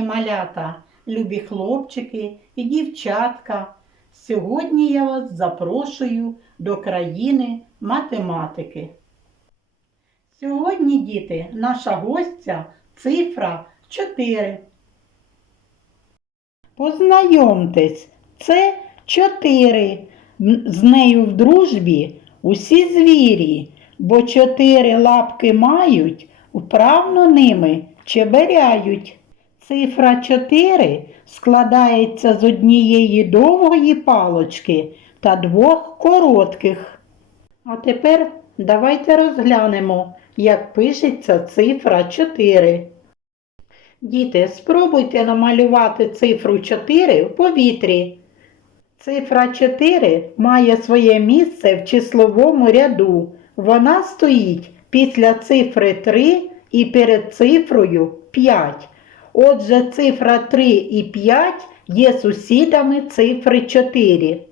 мої малята, любі хлопчики і дівчатка. Сьогодні я вас запрошую до країни математики. Сьогодні, діти, наша гостя цифра 4. Познайомтесь, це 4. З нею в дружбі усі звірі, бо чотири лапки мають, вправно ними чеберяють. Цифра 4 складається з однієї довгої палочки та двох коротких. А тепер давайте розглянемо, як пишеться цифра 4. Діти, спробуйте намалювати цифру 4 в повітрі. Цифра 4 має своє місце в числовому ряду. Вона стоїть після цифри 3 і перед цифрою 5. Отже, цифра 3 і 5 є сусідами цифри 4.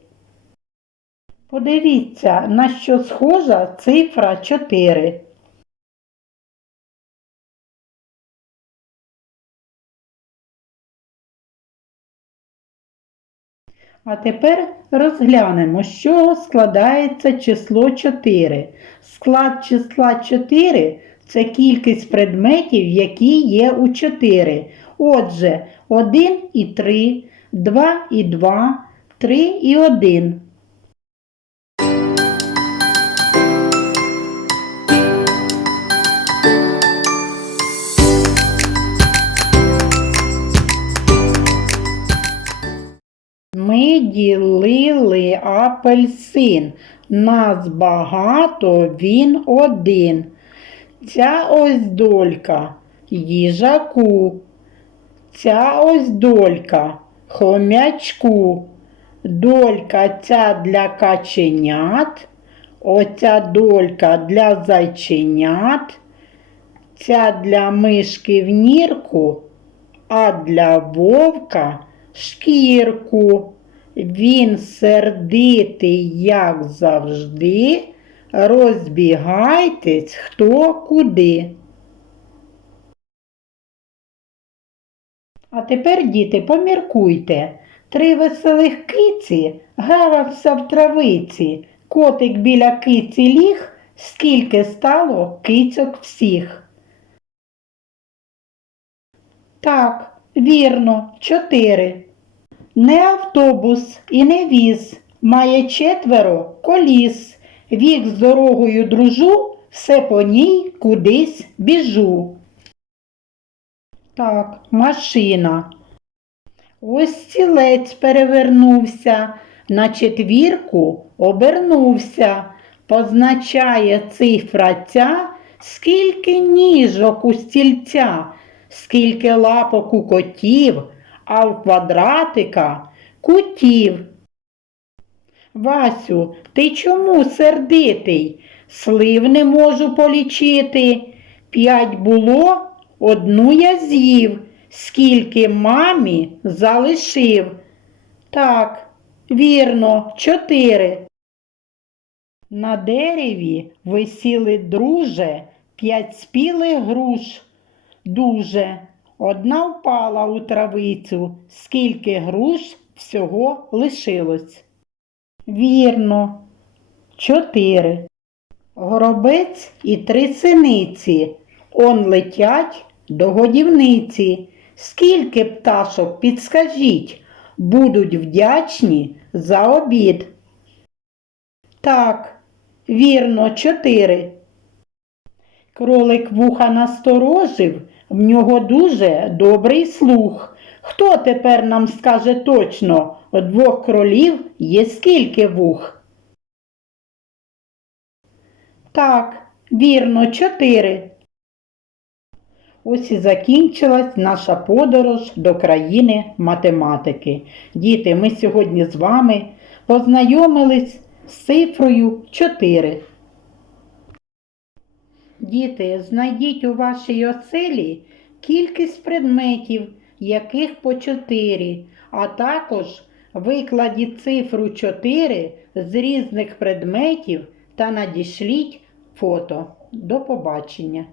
Подивіться, на що схожа цифра 4. А тепер розглянемо, з чого складається число 4. Склад числа 4 це кількість предметів, які є у 4. Отже, 1 і 3, 2 і 2, 3 і 1. Ми ділили апельсин. Нас багато, він один. Ця ось долька їжаку. Ця ось долька хомячку. Долька ця для каченят. Оця долька для зайченят. Ця для мишки в нірку, а для вовка шкірку. Він сердитий, як завжди. Розбігайтесь хто куди. А тепер, діти, поміркуйте. Три веселих киці гравався в травиці. Котик біля киці ліг, скільки стало кицьок всіх. Так, вірно, чотири. Не автобус і не віз, має четверо коліс. Вік з дорогою дружу, все по ній кудись біжу. Так, машина. Ось стілець перевернувся, на четвірку обернувся. Позначає цифра ця, скільки ніжок у стільця, скільки лапок у котів, а в квадратика кутів. Васю, ти чому сердитий? Слив не можу полічити. П'ять було, одну я з'їв, скільки мамі залишив. Так, вірно, чотири. На дереві висіли друже п'ять спілих груш. Дуже. Одна впала у травицю, скільки груш всього лишилось. Вірно, чотири. Горобець і три синиці. Он летять до годівниці. Скільки пташок, підскажіть, будуть вдячні за обід. Так, вірно, чотири. Кролик вуха насторожив, в нього дуже добрий слух. Хто тепер нам скаже точно, у двох кролів є скільки вух? Так, вірно, чотири. Ось і закінчилась наша подорож до країни математики. Діти, ми сьогодні з вами познайомились з цифрою 4. Діти, знайдіть у вашій оселі кількість предметів, яких по 4, а також викладіть цифру 4 з різних предметів та надішліть фото. До побачення!